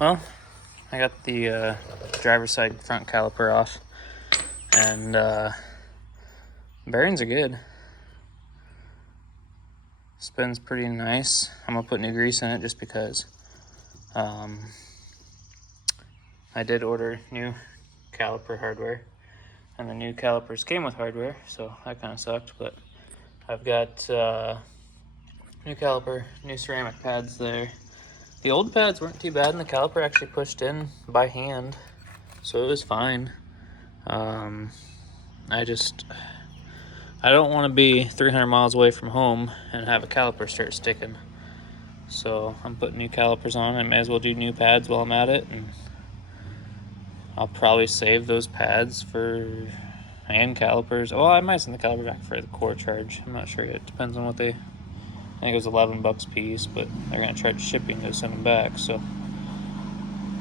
Well, I got the driver's side front caliper off, and bearings are good. Spins pretty nice. I'm gonna put new grease in it just because. I did order new caliper hardware, and the new calipers came with hardware, so that kind of sucked. But I've got new caliper, new ceramic pads there. The old pads weren't too bad, and the caliper actually pushed in by hand, so it was fine. I don't want to be 300 miles away from home and have a caliper start sticking. So I'm putting new calipers on. I may as well do new pads while I'm at it, and I'll probably save those pads and calipers. Well, I might send the caliper back for the core charge. I'm not sure yet. It depends on what I think it was $11 a piece, but they're gonna charge shipping to send them back. So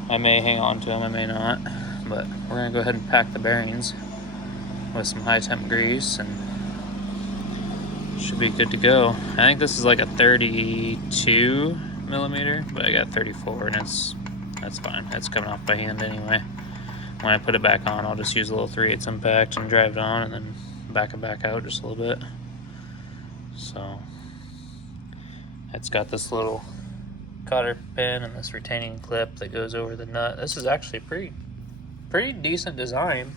I may hang on to them, I may not. But we're gonna go ahead and pack the bearings with some high temp grease, and should be good to go. I think this is like a 32 millimeter, but I got 34, and that's fine. It's coming off by hand anyway. When I put it back on, I'll just use a little 3/8 impact and drive it on, and then back it back out just a little bit. So it's got this little cotter pin and this retaining clip that goes over the nut. This is actually pretty decent design.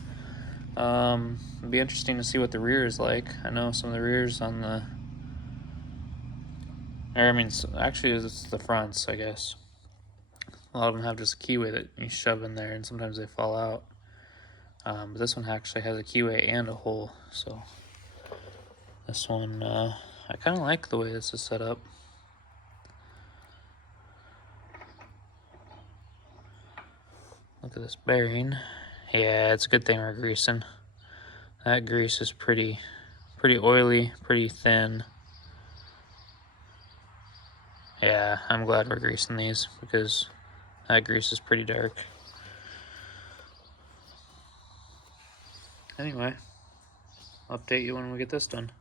It'd be interesting to see what the rear is like. I know some of the rears on the, actually it's the fronts, I guess. A lot of them have just a keyway that you shove in there, and sometimes they fall out. But this one actually has a keyway and a hole, so this one, I kind of like the way this is set up. Look at this bearing. Yeah, it's a good thing we're greasing. That grease is pretty oily, pretty thin. Yeah, I'm glad we're greasing these because that grease is pretty dark. Anyway, I'll update you when we get this done.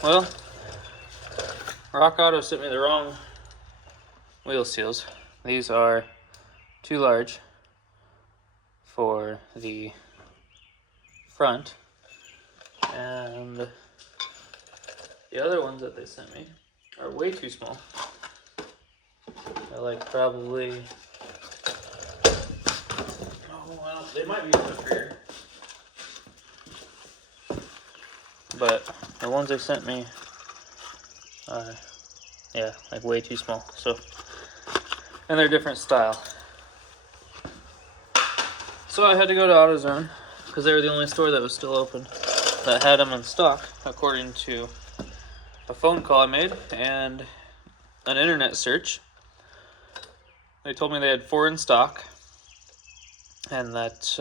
Well, Rock Auto sent me the wrong wheel seals. These are too large for the front, and the other ones that they sent me are way too small. They're like probably, oh well, they might be much bigger, but the ones they sent me are, yeah, like way too small. So, and they're different style. So I had to go to AutoZone because they were the only store that was still open that had them in stock, according to a phone call I made and an internet search. They told me they had 4 in stock, and that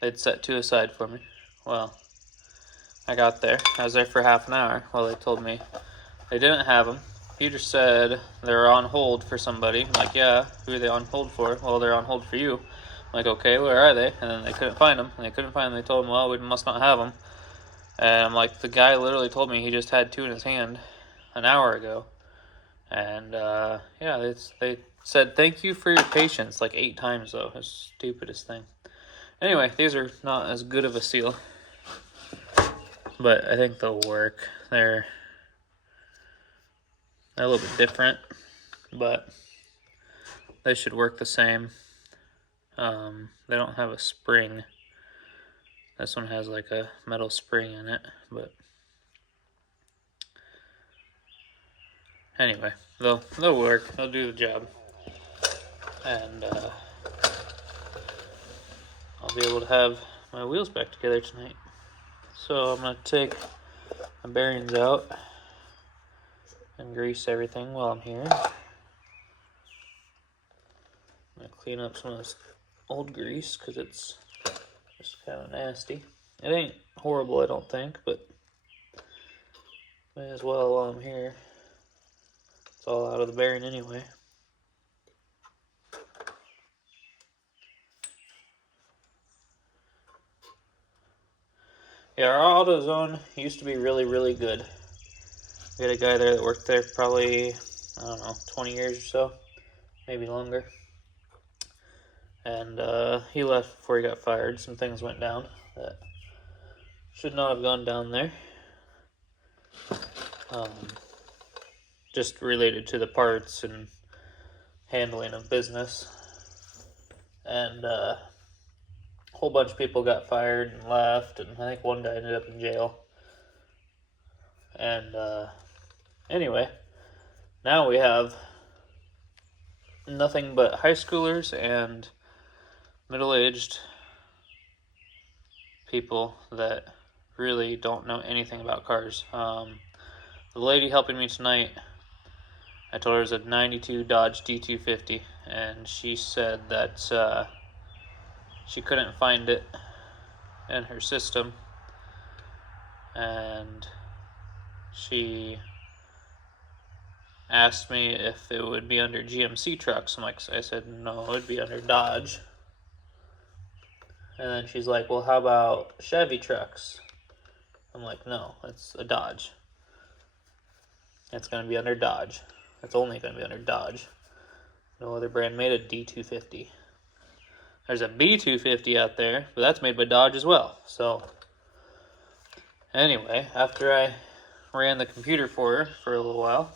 they'd set 2 aside for me. Well, I got there. I was there for half an hour while they told me they didn't have them. Peter said they were on hold for somebody. I'm like, yeah, who are they on hold for? Well, they're on hold for you. I'm like, okay, where are they? And then they couldn't find them. And they couldn't find them. They told them, well, we must not have them. And I'm like, the guy literally told me he just had 2 in his hand an hour ago. And yeah, they said thank you for your patience like 8 times though. It's the stupidest thing. Anyway, these are not as good of a seal, but I think they'll work. They're a little bit different, but they should work the same. They don't have a spring. This one has like a metal spring in it, but anyway, they'll work. They'll do the job, and I'll be able to have my wheels back together tonight. So I'm gonna take my bearings out and grease everything while I'm here. I'm gonna clean up some of this old grease because it's just kind of nasty. It ain't horrible, I don't think, but may as well while I'm here. It's all out of the bearing anyway. Yeah, our AutoZone used to be really, really good. We had a guy there that worked there probably, I don't know, 20 years or so, maybe longer. And he left before he got fired. Some things went down that should not have gone down there. Just related to the parts and handling of business. And a whole bunch of people got fired and left, and I think one guy ended up in jail. And anyway, now we have nothing but high schoolers and middle-aged people that really don't know anything about cars. The lady helping me tonight, I told her it was a 92 Dodge D250, and she said that she couldn't find it in her system, and she asked me if it would be under GMC trucks. I said no, it would be under Dodge. And then she's like, well, how about Chevy trucks? I'm like, no, it's a Dodge. It's going to be under Dodge. It's only going to be under Dodge. No other brand made a D250. There's a B250 out there, but that's made by Dodge as well. So, anyway, after I ran the computer for her for a little while,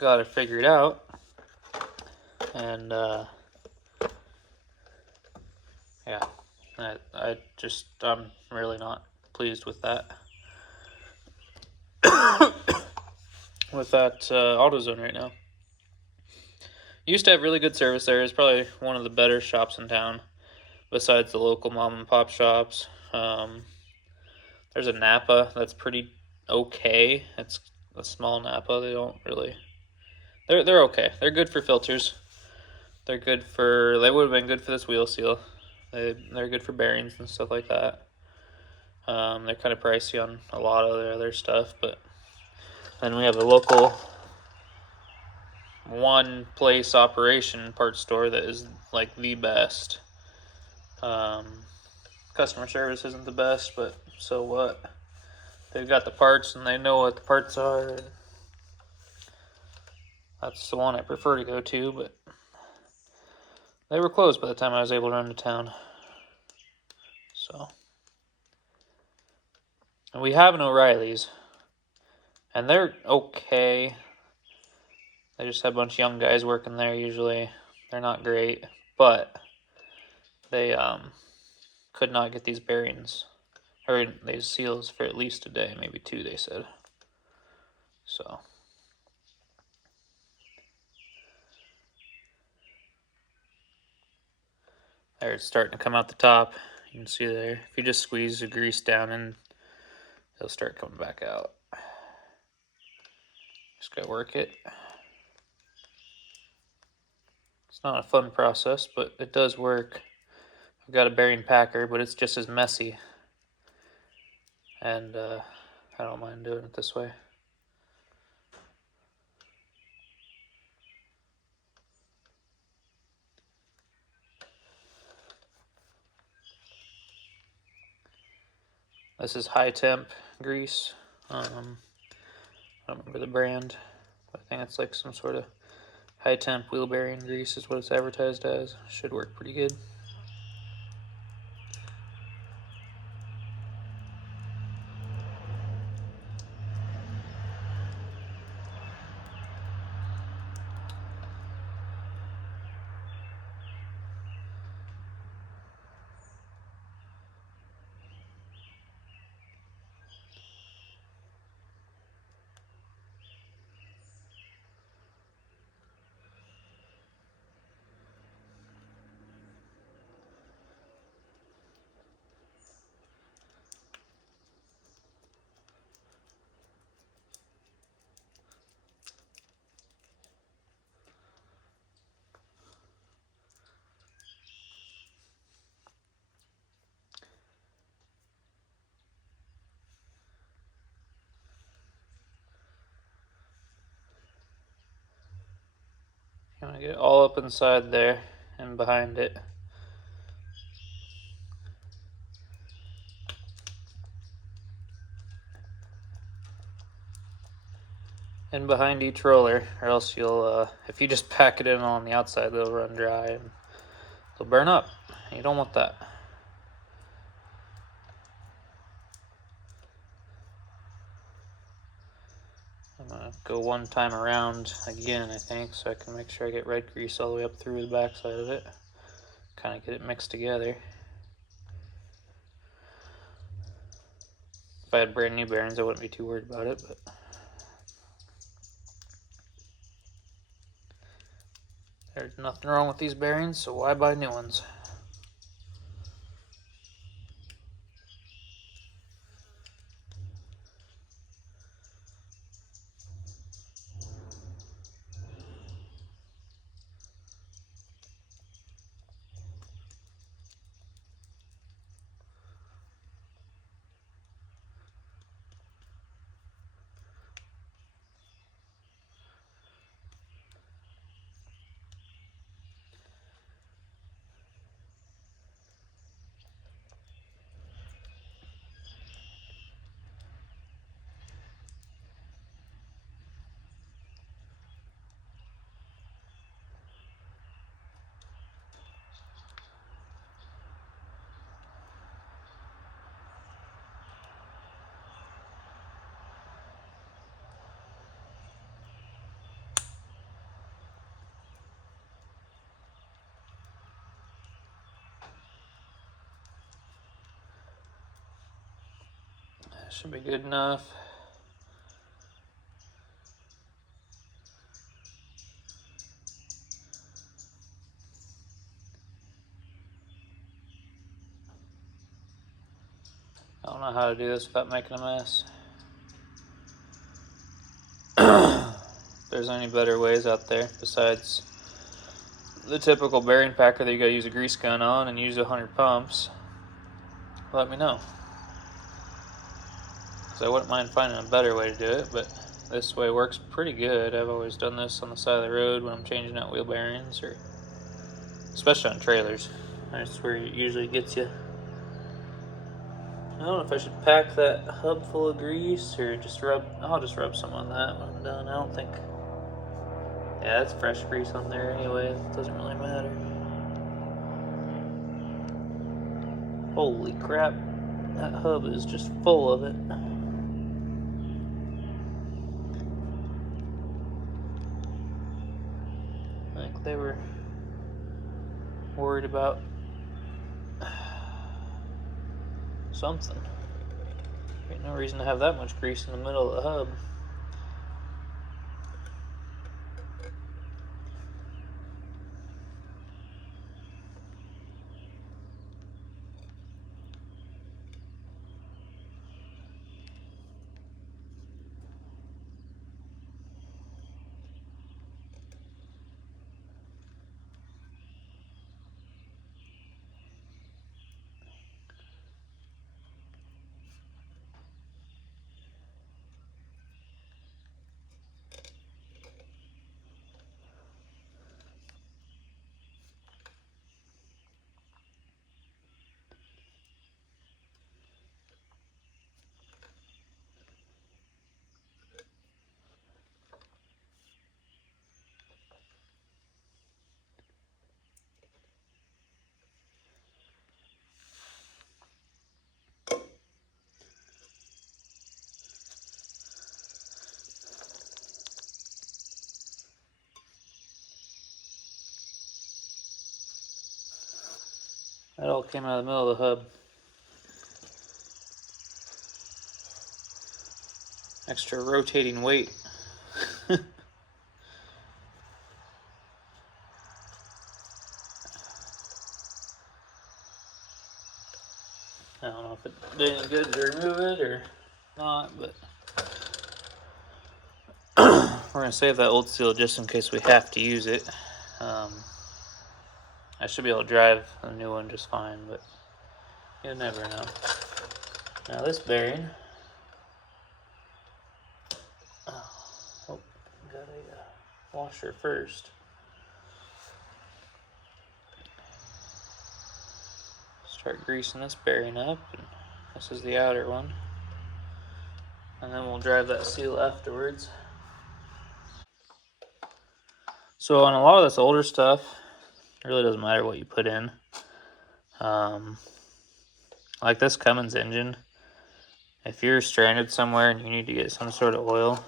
got it figured out, and yeah, I'm really not pleased with that. With that AutoZone right now. Used to have really good service there. It's probably one of the better shops in town, besides the local mom and pop shops. There's a Napa that's pretty okay. It's a small Napa. They don't really. They're okay. They're good for filters. They would have been good for this wheel seal. They're good for bearings and stuff like that. They're kind of pricey on a lot of their other stuff, but then we have a local one place operation parts store that is like the best. Customer service isn't the best, but so what? They've got the parts and they know what the parts are. And that's the one I prefer to go to, but they were closed by the time I was able to run to town. So, and we have an O'Reilly's, and they're okay. They just have a bunch of young guys working there usually. They're not great, but they could not get these bearings or these seals for at least a day, maybe 2, they said. So, there it's starting to come out the top. You can see there. If you just squeeze the grease down, and it'll start coming back out. Just gotta work it. It's not a fun process, but it does work. I've got a bearing packer, but it's just as messy. And I don't mind doing it this way. This is high temp grease. I don't remember the brand, but I think it's like some sort of high temp wheel bearing grease is what it's advertised as. Should work pretty good. Gonna get all up inside there and behind it. in behind each roller, or else you'll, if you just pack it in on the outside, they'll run dry and they'll burn up. You don't want that. I'm gonna go one time around again, I think, so I can make sure I get red grease all the way up through the back side of it. Kind of get it mixed together. If I had brand new bearings, I wouldn't be too worried about it, but there's nothing wrong with these bearings, so why buy new ones? That should be good enough. I don't know how to do this without making a mess. If there's any better ways out there besides the typical bearing packer that you gotta use a grease gun on and use 100 pumps, let me know. Because I wouldn't mind finding a better way to do it, but this way works pretty good. I've always done this on the side of the road when I'm changing out wheel bearings, or especially on trailers. That's where it usually gets you. I don't know if I should pack that hub full of grease or just rub. I'll just rub some on that when I'm done. I don't think. Yeah, that's fresh grease on there anyway. It doesn't really matter. Holy crap. That hub is just full of it. I think they were worried about something. Ain't no reason to have that much grease in the middle of the hub. That all came out of the middle of the hub. Extra rotating weight. I don't know if it did any good to remove it or not, but we're going to save that old seal just in case we have to use it. I should be able to drive the new one just fine, but you never know. Now this bearing, got a washer first. Start greasing this bearing up, and this is the outer one. And then we'll drive that seal afterwards. So on a lot of this older stuff, it really doesn't matter what you put in. Like this Cummins engine, if you're stranded somewhere and you need to get some sort of oil,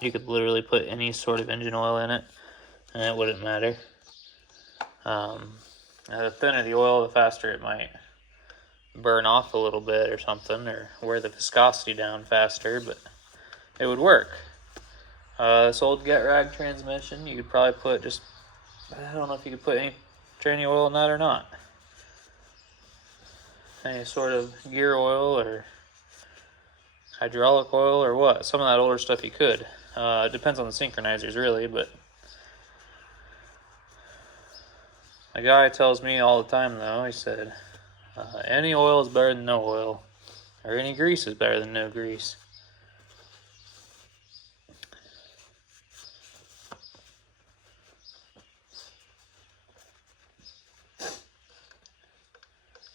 you could literally put any sort of engine oil in it, and it wouldn't matter. The thinner the oil, the faster it might burn off a little bit or something, or wear the viscosity down faster, but it would work. This old Get Rag transmission, you could probably put just, I don't know if you could put any tranny oil in that or not. Any sort of gear oil or hydraulic oil or what. Some of that older stuff you could. It depends on the synchronizers really, but a guy tells me all the time though, he said, any oil is better than no oil, or any grease is better than no grease.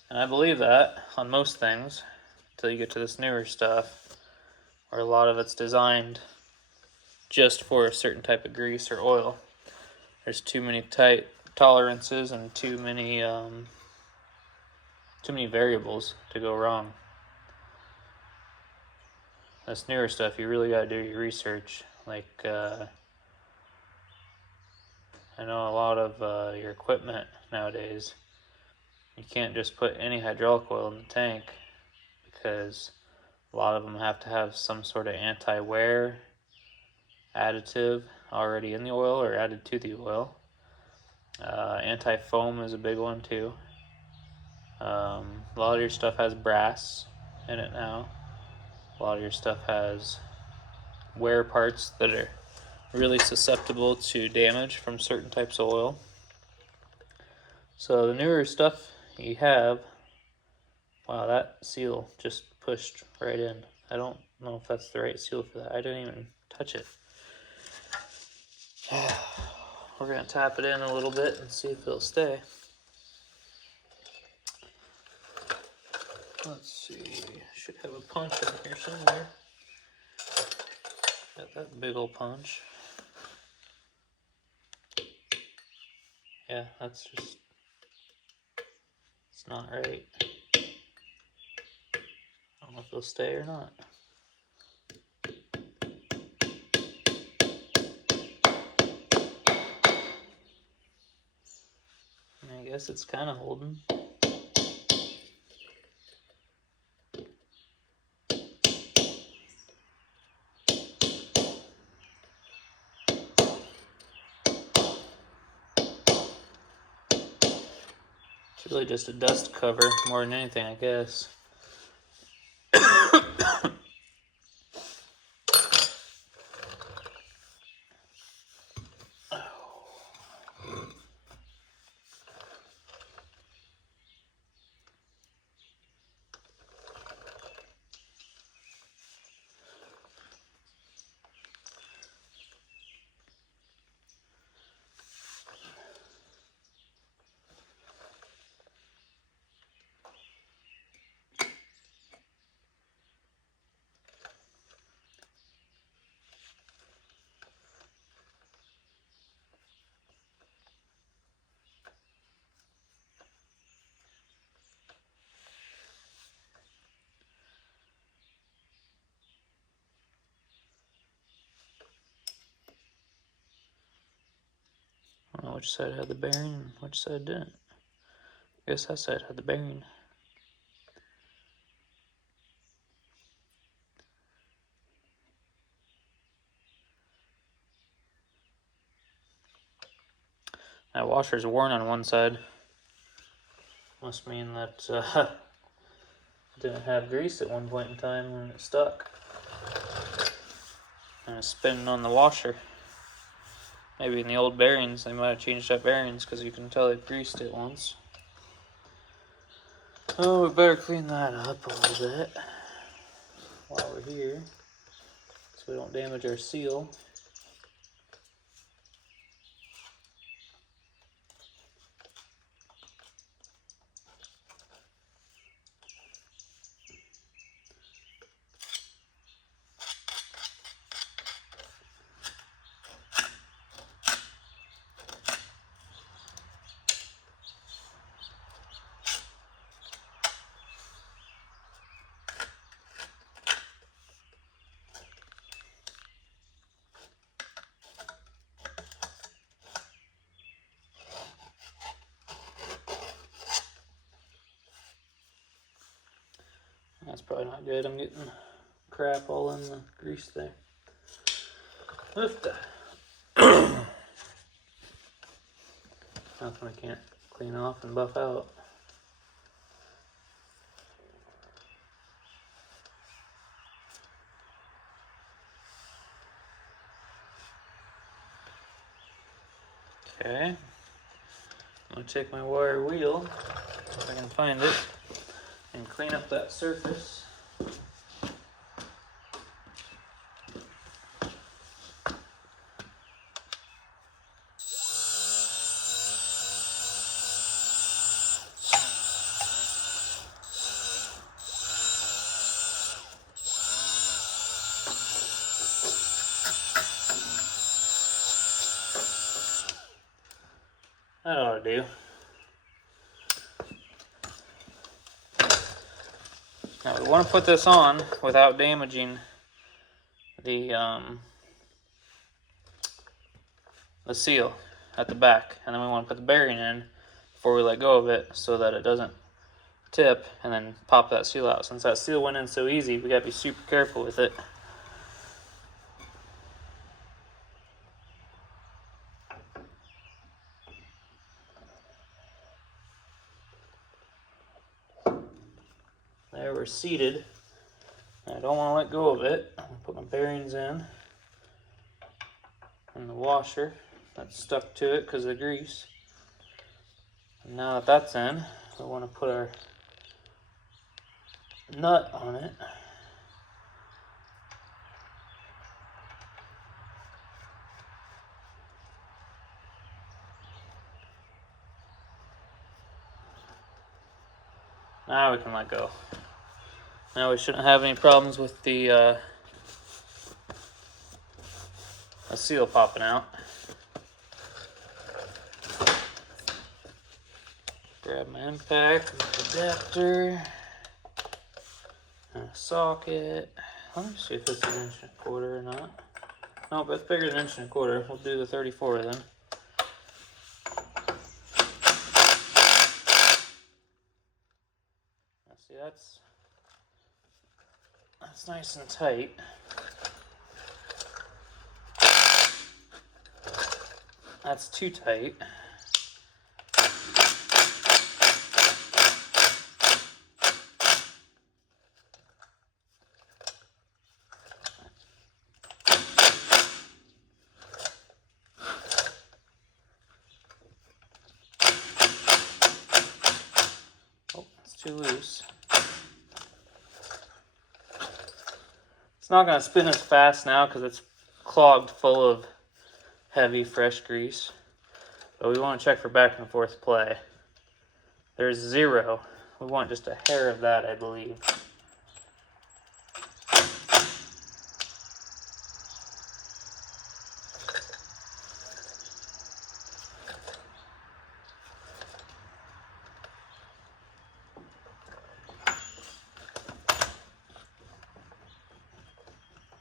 And I believe that on most things, until you get to this newer stuff, where a lot of it's designed just for a certain type of grease or oil. There's too many tight tolerances and too many variables to go wrong. This newer stuff, you really gotta do your research. Like, I know a lot of your equipment nowadays, you can't just put any hydraulic oil in the tank because a lot of them have to have some sort of anti-wear additive already in the oil or added to the oil. Anti-foam is a big one too. A lot of your stuff has brass in it now. A lot of your stuff has wear parts that are really susceptible to damage from certain types of oil. So the newer stuff you have, wow, that seal just pushed right in. I don't know if that's the right seal for that. I didn't even touch it. We're going to tap it in a little bit and see if it'll stay. Let's see, should have a punch in here somewhere. Got that big old punch. Yeah, that's just, it's not right. I don't know if it'll stay or not. I guess it's kind of holding. It's really just a dust cover more than anything, I guess. I don't know which side had the bearing and which side didn't. I guess that side had the bearing. That washer's worn on one side. Must mean that it didn't have grease at one point in time when it stuck. And it's spinning on the washer. Maybe in the old bearings, they might have changed up bearings because you can tell they've greased it once. Oh, we better clean that up a little bit while we're here so we don't damage our seal. That's probably not good. I'm getting crap all in the grease there. Lift that. Nothing I can't clean off and buff out. Okay. I'm gonna take my wire wheel, if I can find it, and clean up that surface. That ought to do. Now we want to put this on without damaging the seal at the back, and then we want to put the bearing in before we let go of it so that it doesn't tip and then pop that seal out. Since that seal went in so easy, we got to be super careful with it. There, we're seated. I don't want to let go of it. I'm going to put my bearings in and the washer that's stuck to it because of the grease. And now that that's in, we want to put our nut on it. Now we can let go. Now we shouldn't have any problems with the seal popping out. Grab my impact, adapter, and a socket. Let me see if it's 1.25 inches or not. Nope, it's bigger than 1.25 inches. We'll do the 34 then. See, that's nice and tight. That's too tight. Oh, it's too loose. It's not going to spin as fast now because it's clogged full of heavy, fresh grease. But we want to check for back and forth play. There's 0. We want just a hair of that, I believe.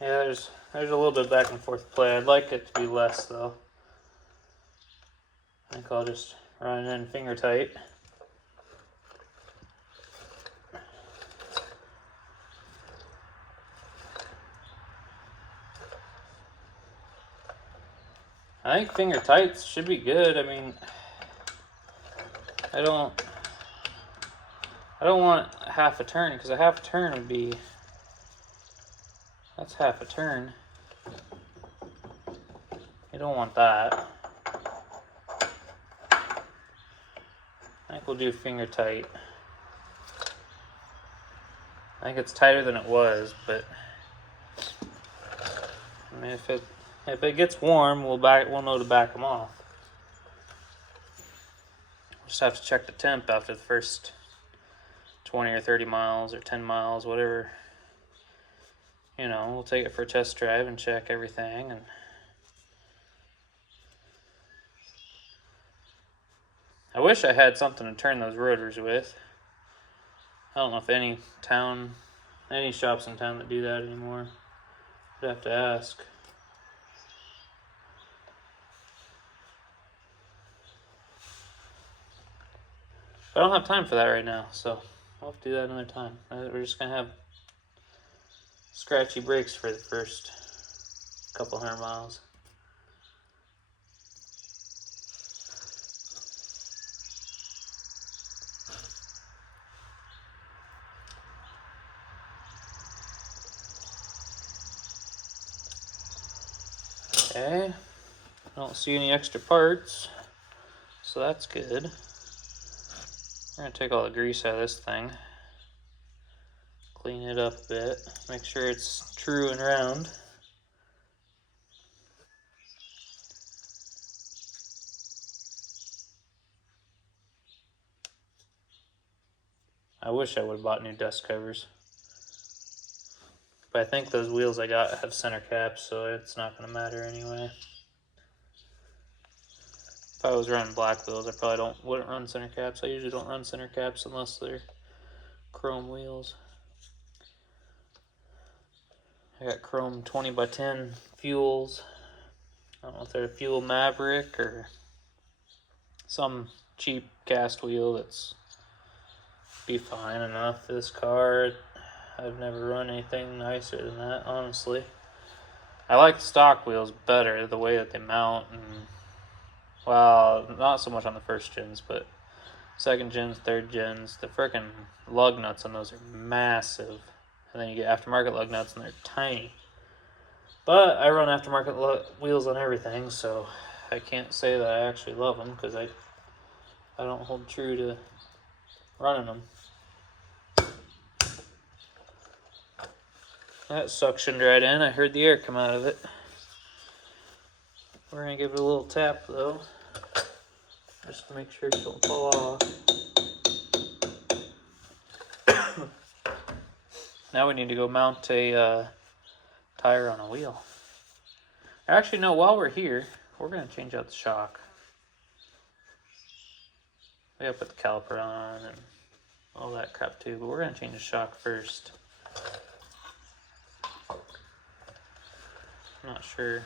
Yeah, there's a little bit back and forth play. I'd like it to be less though. I think I'll just run it in finger tight. I think finger tights should be good. I mean, I don't want half a turn because a half a turn would be, that's half a turn. You don't want that. I think we'll do finger tight. I think it's tighter than it was, but I mean, if it gets warm, we'll know to back them off. We'll just have to check the temp after the first 20 or 30 miles or 10 miles, whatever. You know, we'll take it for a test drive and check everything. And I wish I had something to turn those rotors with. I don't know if any shops in town that do that anymore. I'd have to ask. But I don't have time for that right now, so I'll have to do that another time. We're just gonna have scratchy brakes for the first couple 100 miles. Okay, I don't see any extra parts, so that's good. We're gonna take all the grease out of this thing, clean it up a bit, make sure it's true and round. I wish I would have bought new dust covers, but I think those wheels I got have center caps, so it's not gonna matter anyway. If I was running black wheels, I probably wouldn't run center caps. I usually don't run center caps unless they're chrome wheels. I got chrome 20x10 fuels. I don't know if they're a Fuel Maverick or some cheap cast wheel that's be fine enough for this car. I've never run anything nicer than that, honestly. I like the stock wheels better, the way that they mount, and well, not so much on the first gens, but second gens, third gens. The frickin' lug nuts on those are massive, and then you get aftermarket lug nuts and they're tiny. But I run aftermarket wheels on everything, so I can't say that I actually love them because I don't hold true to running them. That suctioned right in. I heard the air come out of it. We're gonna give it a little tap though, just to make sure it don't fall off. Now we need to go mount a tire on a wheel. Actually, no, while we're here, we're gonna change out the shock. We gotta put the caliper on and all that crap too, but we're gonna change the shock first. I'm not sure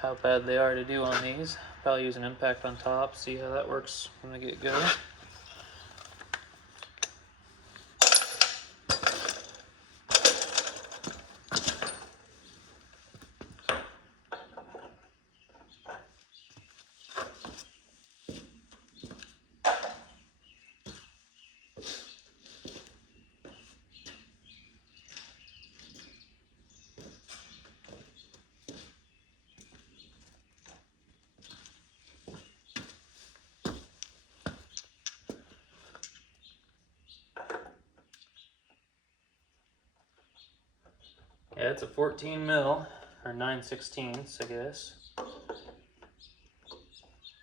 how bad they are to do on these. Probably use an impact on top, see how that works from the get-go. Yeah, it's a 14 mil, or 9/16, I guess. I'm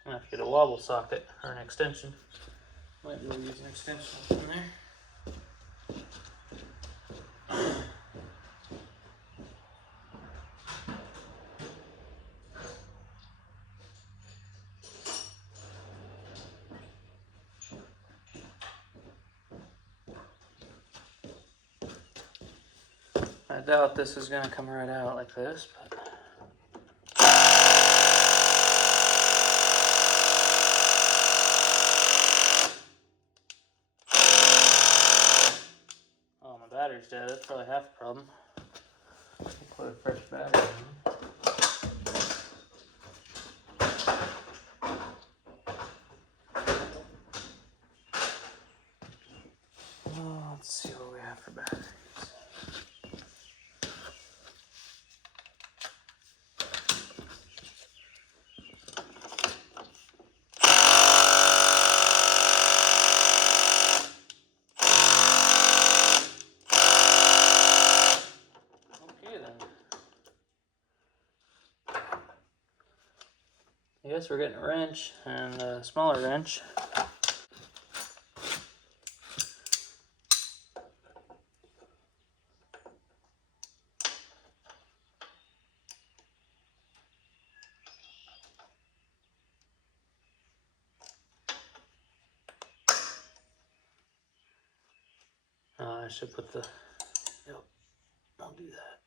gonna have to get a wobble socket, or an extension. Might be able to use an extension in there. I doubt this is gonna come right out like this, but oh, my battery's dead. That's probably half the problem. I'll put a fresh battery in. Oh, let's see what we have for batteries. Okay then. I guess we're getting a wrench and a smaller wrench. I should put the, yep, I'll do that.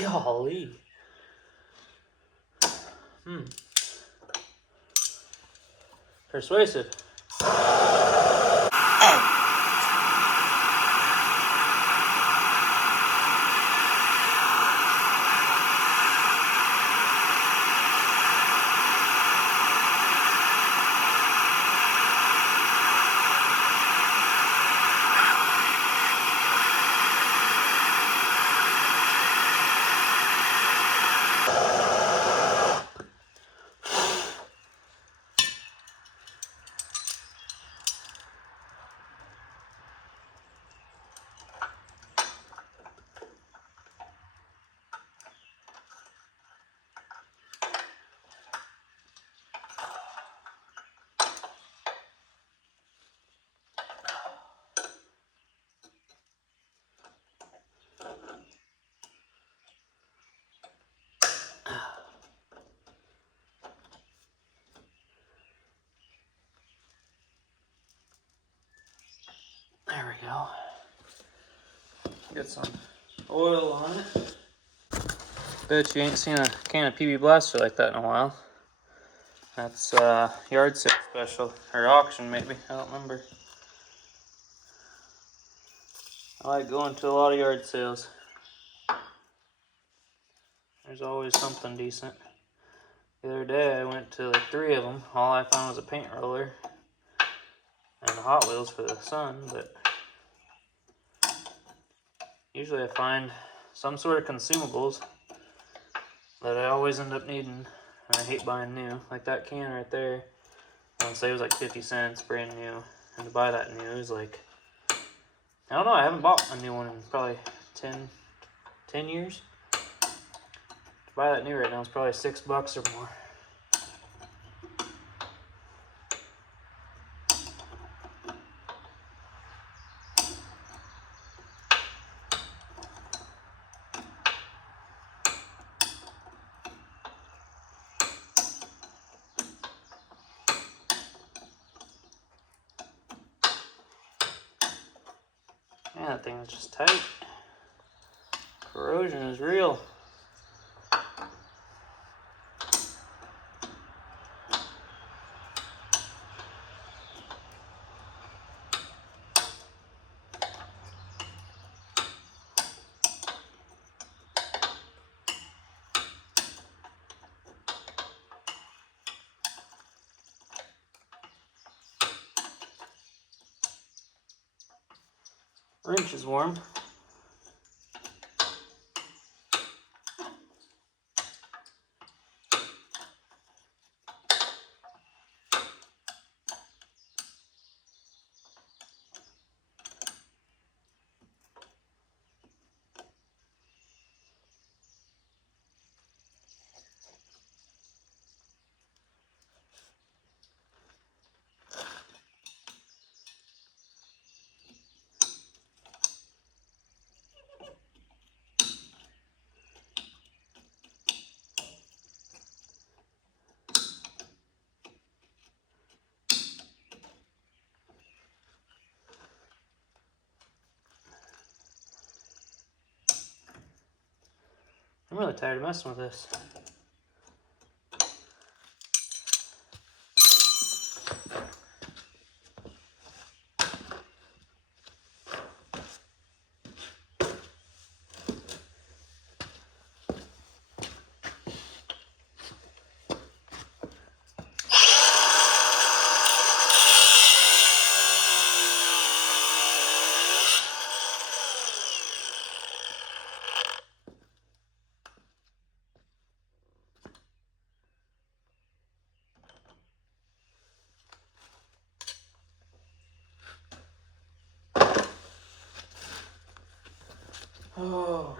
Golly. Persuasive. There we go. Get some oil on it. Bet you ain't seen a can of PB Blaster like that in a while. That's yard sale special, or auction maybe, I don't remember. I like going to a lot of yard sales. There's always something decent. The other day I went to like 3 of them. All I found was a paint roller and the Hot Wheels for the son, but usually I find some sort of consumables that I always end up needing, and I hate buying new. Like that can right there, I want to say it was like 50 cents brand new, and to buy that new is like, I don't know, I haven't bought a new one in probably 10 years. To buy that new right now is probably $6 or more. Man, that thing is just tight. Corrosion is real. Wrench is warm. I'm really tired of messing with this. Oh.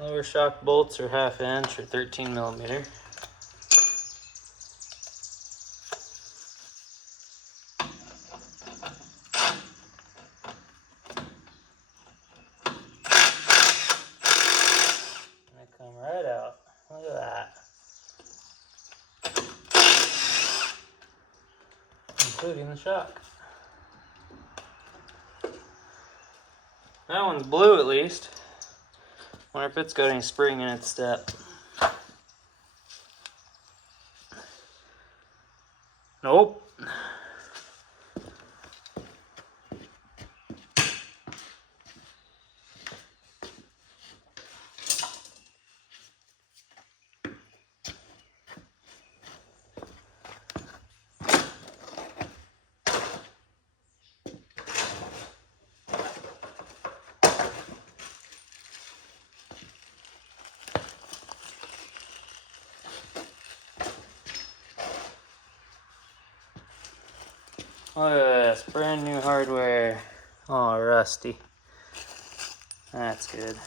Lower shock bolts are 1/2 inch or 13 millimeter. They come right out. Look at that. Including the shock. That one's blue at least. Wonder if it's got any spring in its step. Nope. Look at this, brand new hardware. Oh, rusty. That's good.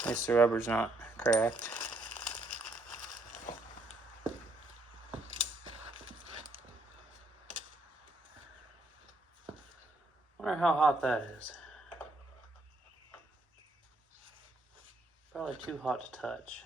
At least the rubber's not cracked. Wonder how hot that is. Probably too hot to touch.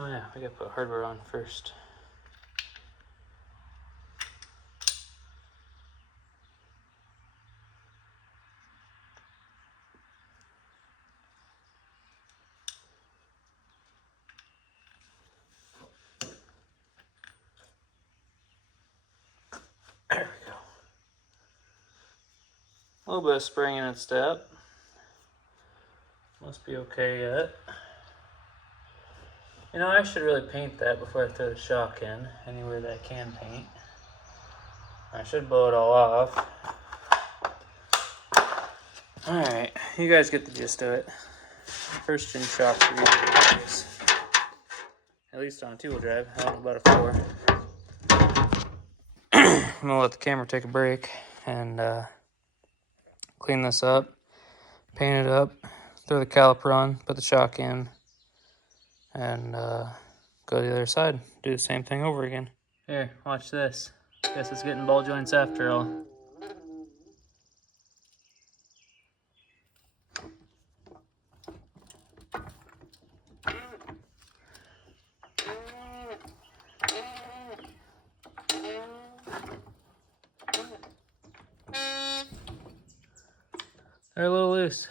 Oh yeah, we gotta put hardware on first. There we go. A little bit of spring in its step. Must be okay yet. You know, I should really paint that before I throw the shock in, anywhere that I can paint. I should blow it all off. Alright, you guys get the gist of it. First gen shocks are usually nice. At least on a 2-wheel drive. I don't know about a 4. I'm gonna let the camera take a break and clean this up, paint it up, throw the caliper on, put the shock in, and go to the other side. Do the same thing over again. Here, watch this. Guess it's getting ball joints after all. They're a little loose.